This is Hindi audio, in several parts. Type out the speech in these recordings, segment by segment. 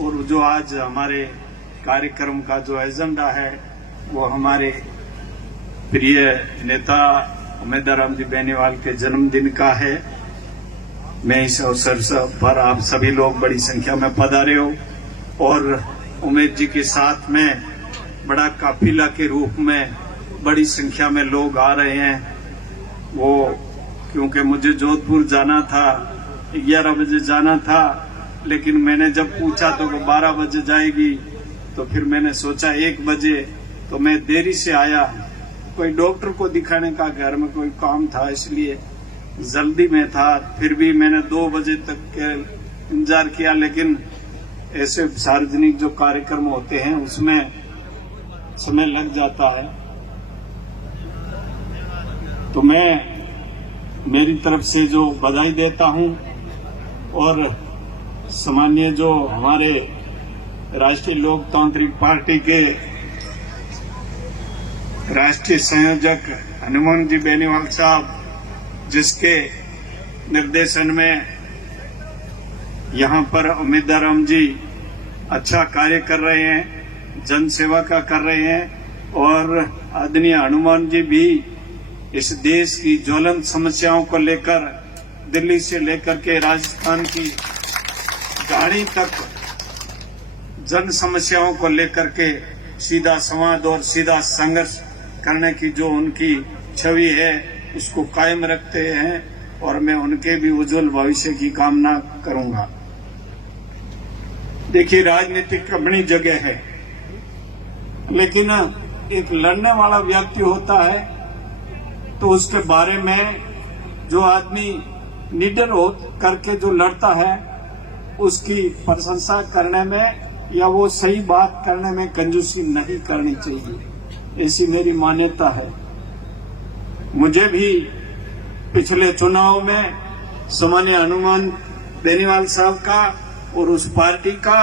और जो आज हमारे कार्यक्रम का जो एजेंडा है वो हमारे प्रिय नेता उमेदराम जी बेनीवाल के जन्मदिन का है। मैं इस अवसर पर आप सभी लोग बड़ी संख्या में पधारे हो और उमेद जी के साथ में बड़ा काफिला के रूप में बड़ी संख्या में लोग आ रहे हैं। वो क्योंकि मुझे जोधपुर जाना था, 11 बजे जाना था, लेकिन मैंने जब पूछा तो वो 12 बजे जाएगी, तो फिर मैंने सोचा 1 बजे, तो मैं देरी से आया। कोई डॉक्टर को दिखाने का घर में कोई काम था, इसलिए जल्दी में था। फिर भी मैंने 2 बजे तक इंतजार किया, लेकिन ऐसे सार्वजनिक जो कार्यक्रम होते हैं उसमें समय लग जाता है। तो मैं मेरी तरफ से जो बधाई देता हूं और सामान्य जो हमारे राष्ट्रीय लोकतांत्रिक पार्टी के राष्ट्रीय संयोजक हनुमान जी बेनीवाल साहब, जिसके निर्देशन में यहाँ पर उमेदराम जी अच्छा कार्य कर रहे हैं, जन सेवा का कर रहे हैं, और आदरणीय हनुमान जी भी इस देश की ज्वलंत समस्याओं को लेकर दिल्ली से लेकर के राजस्थान की गाड़ी तक जन समस्याओं को लेकर के सीधा संवाद और सीधा संघर्ष करने की जो उनकी छवि है उसको कायम रखते हैं, और मैं उनके भी उज्जवल भविष्य की कामना करूंगा। देखिए, राजनीतिक अपनी जगह है, लेकिन एक लड़ने वाला व्यक्ति होता है तो उसके बारे में जो आदमी निडर हो करके जो लड़ता है उसकी प्रशंसा करने में या वो सही बात करने में कंजूसी नहीं करनी चाहिए, ऐसी मेरी मान्यता है। मुझे भी पिछले चुनाव में सामान्य हनुमान बेनीवाल साहब का और उस पार्टी का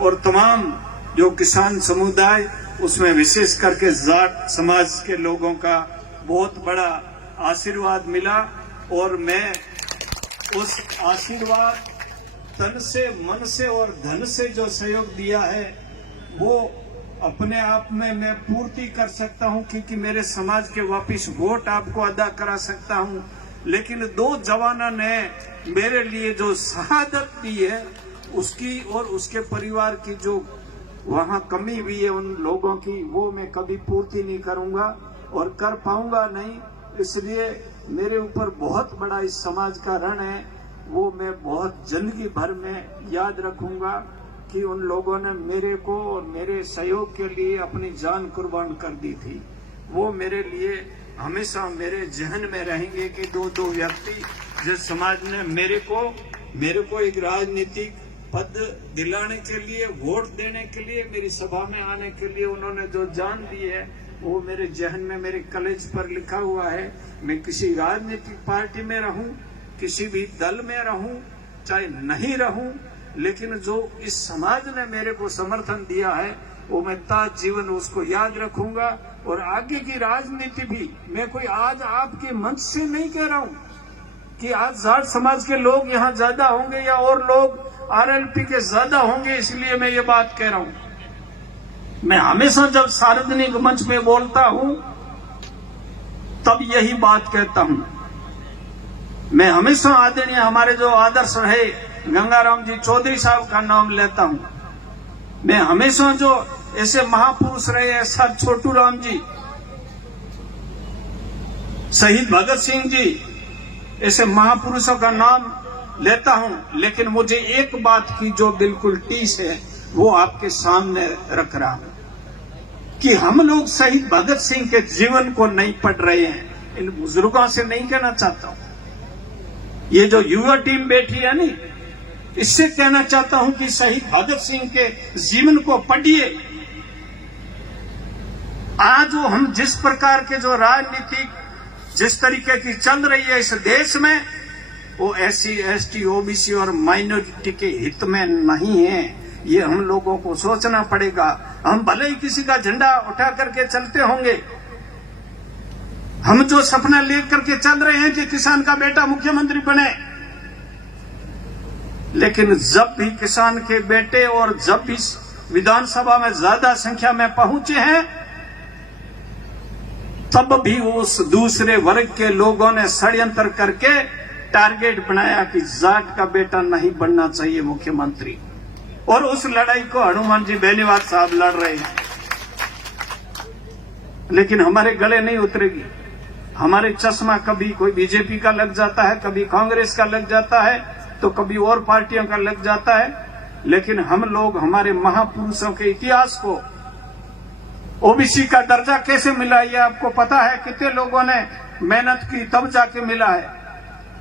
और तमाम जो किसान समुदाय, उसमें विशेष करके जाट समाज के लोगों का बहुत बड़ा आशीर्वाद मिला, और मैं उस आशीर्वाद तन से, मन से और धन से जो सहयोग दिया है वो अपने आप में मैं पूर्ति कर सकता हूं, क्योंकि मेरे समाज के वापिस वोट आपको अदा करा सकता हूं। लेकिन 2 जवानों ने मेरे लिए जो शहादत दी है उसकी और उसके परिवार की जो वहां कमी हुई है उन लोगों की, वो मैं कभी पूर्ति नहीं करूंगा और कर पाऊंगा नहीं। इसलिए मेरे ऊपर बहुत बड़ा इस समाज का ऋण है, वो मैं बहुत जिंदगी भर में याद रखूंगा कि उन लोगों ने मेरे को और मेरे सहयोग के लिए अपनी जान कुर्बान कर दी थी। वो मेरे लिए हमेशा मेरे जहन में रहेंगे कि दो व्यक्ति जिस समाज ने मेरे को एक राजनीतिक पद दिलाने के लिए, वोट देने के लिए, मेरी सभा में आने के लिए उन्होंने जो जान दी है वो मेरे जहन में, मेरे कलेज पर लिखा हुआ है। मैं किसी राजनीतिक पार्टी में रहूं, किसी भी दल में रहूं, चाहे नहीं रहूं, लेकिन जो इस समाज ने मेरे को समर्थन दिया है वो मैं ताज जीवन उसको याद रखूंगा। और आगे की राजनीति भी मैं कोई आज आपके मंच से नहीं कह रहा हूं कि आज जाट समाज के लोग यहाँ ज्यादा होंगे या और लोग आरएलपी के ज्यादा होंगे, इसलिए मैं ये बात कह रहा हूं। मैं हमेशा जब सार्वजनिक मंच पे बोलता हूं तब यही बात कहता हूं। मैं हमेशा आदरणीय हमारे जो आदर्श रहे गंगाराम जी चौधरी साहब का नाम लेता हूं। मैं हमेशा जो ऐसे महापुरुष रहे हैं, सर छोटू राम जी, शहीद भगत सिंह जी, ऐसे महापुरुषों का नाम लेता हूं। लेकिन मुझे एक बात की जो बिल्कुल टीस है वो आपके सामने रख रहा हूं कि हम लोग शहीद भगत सिंह के जीवन को नहीं पढ़ रहे हैं। इन बुजुर्गों से नहीं कहना चाहता हूं, ये जो युवा टीम बैठी है नी, इससे कहना चाहता हूं कि शहीद भगत सिंह के जीवन को पढ़िए। आज वो हम जिस प्रकार के जो राजनीति जिस तरीके की चल रही है इस देश में, वो SC, ST, OBC और माइनॉरिटी के हित में नहीं है। ये हम लोगों को सोचना पड़ेगा। हम भले ही किसी का झंडा उठा करके चलते होंगे, हम जो सपना लेकर के चल रहे हैं कि किसान का बेटा मुख्यमंत्री बने, लेकिन जब भी किसान के बेटे और जब भी विधानसभा में ज्यादा संख्या में पहुंचे हैं, तब भी उस दूसरे वर्ग के लोगों ने षड्यंत्र करके टारगेट बनाया कि जाट का बेटा नहीं बनना चाहिए मुख्यमंत्री। और उस लड़ाई को हनुमान जी बेनीवाल साहब लड़ रहे हैं, लेकिन हमारे गले नहीं उतरेगी। हमारे चश्मा कभी कोई बीजेपी का लग जाता है, कभी कांग्रेस का लग जाता है, तो कभी और पार्टियों का लग जाता है, लेकिन हम लोग हमारे महापुरुषों के इतिहास को, ओबीसी का दर्जा कैसे मिला ये आपको पता है। कितने लोगों ने मेहनत की तब जाके मिला है।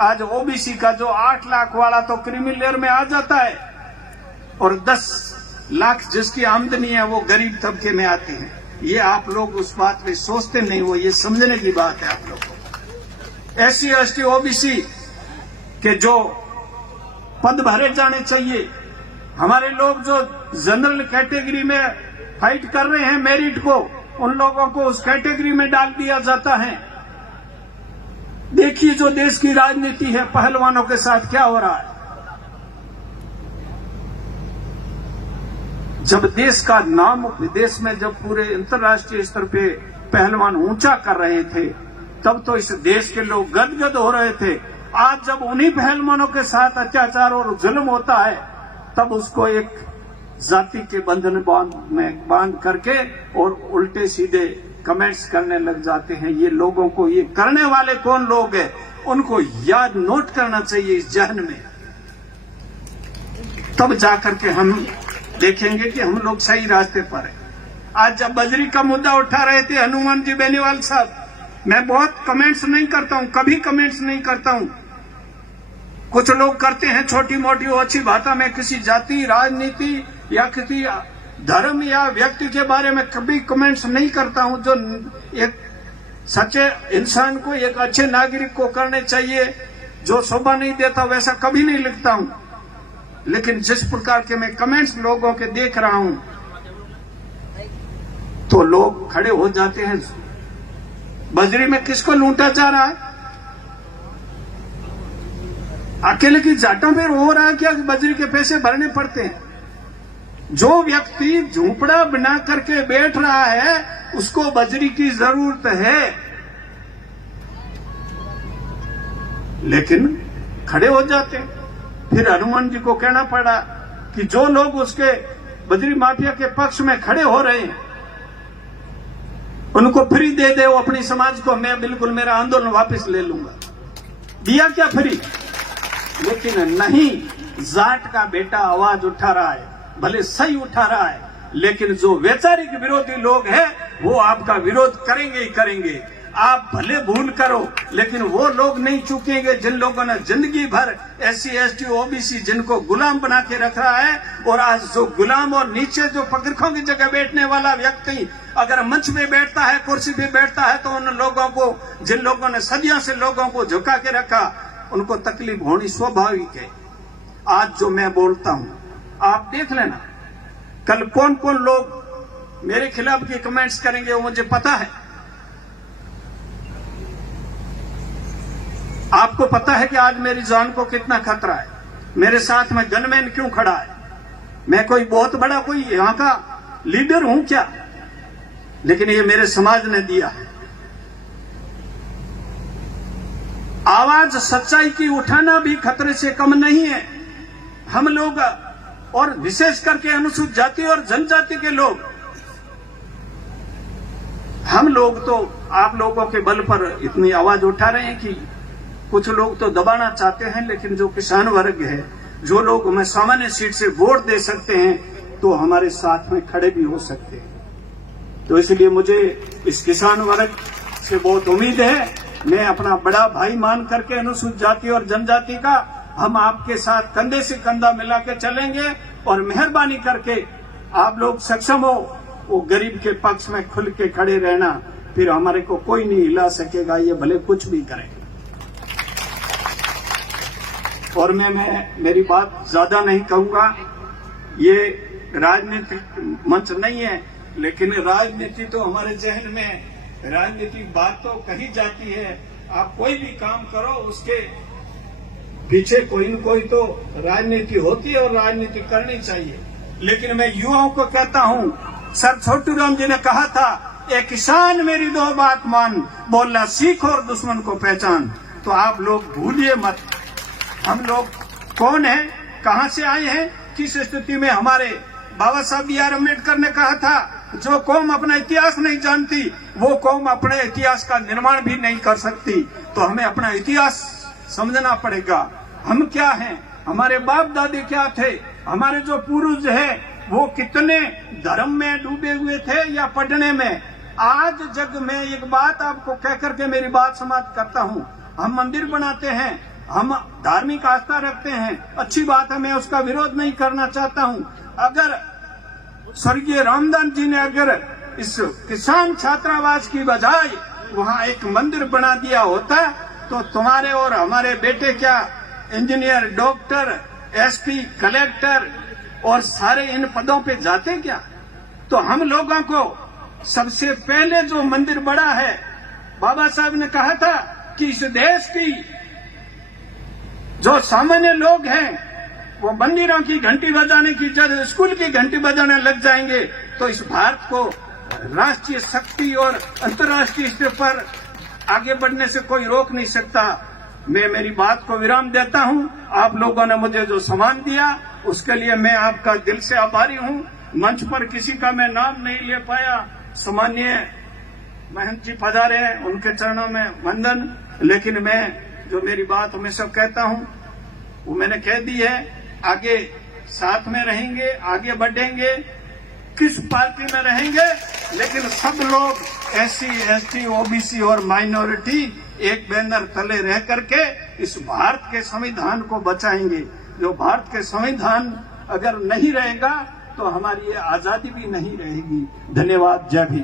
आज ओबीसी का जो 8 लाख वाला तो क्रीमी लेयर में आ जाता है, और 10 लाख जिसकी आमदनी है वो गरीब तबके में आते हैं। ये आप लोग उस बात पे सोचते नहीं हो, ये समझने की बात है आप लोगों को। SC ST OBC के जो पद भरे जाने चाहिए, हमारे लोग जो जनरल कैटेगरी में फाइट कर रहे हैं मेरिट को, उन लोगों को उस कैटेगरी में डाल दिया जाता है। देखिए जो देश की राजनीति है, पहलवानों के साथ क्या हो रहा है। जब देश का नाम विदेश में, जब पूरे अंतर्राष्ट्रीय स्तर पे पहलवान ऊंचा कर रहे थे, तब तो इस देश के लोग गदगद हो रहे थे। आज जब उन्हीं पहलवानों के साथ अत्याचार और जुल्म होता है, तब उसको एक जाति के बंधन में बांध करके और उल्टे सीधे कमेंट्स करने लग जाते हैं। ये लोगों को, ये करने वाले कौन लोग हैं, उनको याद नोट करना चाहिए इस जहन में। तब जाकर के हम देखेंगे कि हम लोग सही रास्ते पर हैं। आज जब बजरी का मुद्दा उठा रहे थे हनुमान जी बेनीवाल साहब, मैं बहुत कमेंट्स नहीं करता हूं, कभी कमेंट्स नहीं करता हूं। कुछ लोग करते हैं छोटी मोटी अच्छी बातों में, किसी जाति, राजनीति या किसी धर्म या व्यक्ति के बारे में कभी कमेंट्स नहीं करता हूं। जो एक सच्चे इंसान को, एक अच्छे नागरिक को करने चाहिए, जो शोभा नहीं देता वैसा कभी नहीं लिखता हूं। लेकिन जिस प्रकार के मैं कमेंट्स लोगों के देख रहा हूं, तो लोग खड़े हो जाते हैं। बजरी में किसको लूटा जा रहा है? अकेले की जाटों पे हो रहा है क्या? बजरी के पैसे भरने पड़ते हैं। जो व्यक्ति झूंपड़ा बना करके बैठ रहा है, उसको बजरी की जरूरत है, लेकिन खड़े हो जाते हैं। फिर हनुमान जी को कहना पड़ा कि जो लोग उसके बजरी माफिया के पक्ष में खड़े हो रहे हैं, उनको फ्री दे दे वो अपनी समाज को, मैं बिल्कुल मेरा आंदोलन वापस ले लूंगा। दिया क्या फ्री? लेकिन नहीं, जाट का बेटा आवाज उठा रहा है, भले सही उठा रहा है, लेकिन जो वैचारिक विरोधी लोग हैं वो आपका विरोध करेंगे ही करेंगे। आप भले भूल करो, लेकिन वो लोग नहीं चूकेंगे जिन लोगों ने जिंदगी भर SC ST OBC जिनको गुलाम बना के रखा है। और आज जो गुलाम और नीचे जो पगरखों की जगह बैठने वाला व्यक्ति अगर मंच में बैठता है, कुर्सी पे बैठता है, तो उन लोगों को, जिन लोगों ने सदियों से लोगों को झुका के रखा, उनको तकलीफ होनी स्वाभाविक है। आज जो मैं बोलता हूं, आप देख लेना कल कौन कौन लोग मेरे खिलाफ के कमेंट्स करेंगे, वो मुझे पता है। आपको पता है कि आज मेरी जान को कितना खतरा है। मेरे साथ में गनमैन क्यों खड़ा है? मैं कोई बहुत बड़ा कोई यहां का लीडर हूं क्या? लेकिन ये मेरे समाज ने दिया है। आवाज सच्चाई की उठाना भी खतरे से कम नहीं है। हम लोग, और विशेष करके अनुसूचित जाति और जनजाति के लोग, हम लोग तो आप लोगों के बल पर इतनी आवाज उठा रहे हैं कि कुछ लोग तो दबाना चाहते हैं, लेकिन जो किसान वर्ग है, जो लोग हमें सामान्य सीट से वोट दे सकते हैं, तो हमारे साथ में खड़े भी हो सकते हैं। तो इसलिए मुझे इस किसान वर्ग से बहुत उम्मीद है। मैं अपना बड़ा भाई मान करके अनुसूचित जाति और जनजाति का, हम आपके साथ कंधे से कंधा मिला के चलेंगे। और मेहरबानी करके आप लोग सक्षम हो वो गरीब के पक्ष में खुल के खड़े रहना, फिर हमारे को कोई नहीं हिला सकेगा, ये भले कुछ भी करें। और मैं मेरी बात ज्यादा नहीं कहूंगा। ये राजनीतिक मंच नहीं है, लेकिन राजनीति तो हमारे जहन में, राजनीतिक बात तो कही जाती है। आप कोई भी काम करो, उसके पीछे कोई न कोई तो राजनीति होती है और राजनीति करनी चाहिए। लेकिन मैं युवाओं को कहता हूं, सर छोटूराम जी ने कहा था, ए किसान मेरी दो बात मान, बोलना सीख और दुश्मन को पहचान। तो आप लोग भूलिए मत, हम लोग कौन हैं, कहां से आए हैं, किस स्थिति में। हमारे बाबा साहब बी आर अम्बेडकर ने कहा था, जो कौम अपना इतिहास नहीं जानती वो कौम अपने इतिहास का निर्माण भी नहीं कर सकती। तो हमें अपना इतिहास समझना पड़ेगा, हम क्या हैं, हमारे बाप दादे क्या थे, हमारे जो पूर्वज है वो कितने धर्म में डूबे हुए थे या पढ़ने में। आज जग में एक बात आपको कह करके मेरी बात समाप्त करता हूं, हम मंदिर बनाते हैं, हम धार्मिक आस्था रखते हैं, अच्छी बात है, मैं उसका विरोध नहीं करना चाहता हूं। अगर स्वर्गीय रामदास जी ने अगर इस किसान छात्रावास की बजाय वहां एक मंदिर बना दिया होता तो तुम्हारे और हमारे बेटे क्या इंजीनियर, डॉक्टर, एसपी, कलेक्टर और सारे इन पदों पे जाते क्या। तो हम लोगों को सबसे पहले जो मंदिर बड़ा है, बाबा साहब ने कहा था कि इस देश की जो सामान्य लोग हैं वो मंदिरों की घंटी बजाने की जगह स्कूल की घंटी बजाने लग जाएंगे तो इस भारत को राष्ट्रीय शक्ति और अंतर्राष्ट्रीय स्तर पर आगे बढ़ने से कोई रोक नहीं सकता। मैं मेरी बात को विराम देता हूं। आप लोगों ने मुझे जो सम्मान दिया उसके लिए मैं आपका दिल से आभारी हूं। मंच पर किसी का मैं नाम नहीं ले पाया, सामान्य महंत जी पधारे हैं, उनके चरणों में वंदन। लेकिन मैं जो मेरी बात हमेशा कहता हूं वो मैंने कह दी है, आगे साथ में रहेंगे, आगे बढ़ेंगे, किस पार्टी में रहेंगे, लेकिन सब लोग SC, ST, OBC और माइनॉरिटी एक बैनर तले रह करके इस भारत के संविधान को बचाएंगे। जो भारत के संविधान अगर नहीं रहेगा तो हमारी ये आजादी भी नहीं रहेगी। धन्यवाद। जय भीम।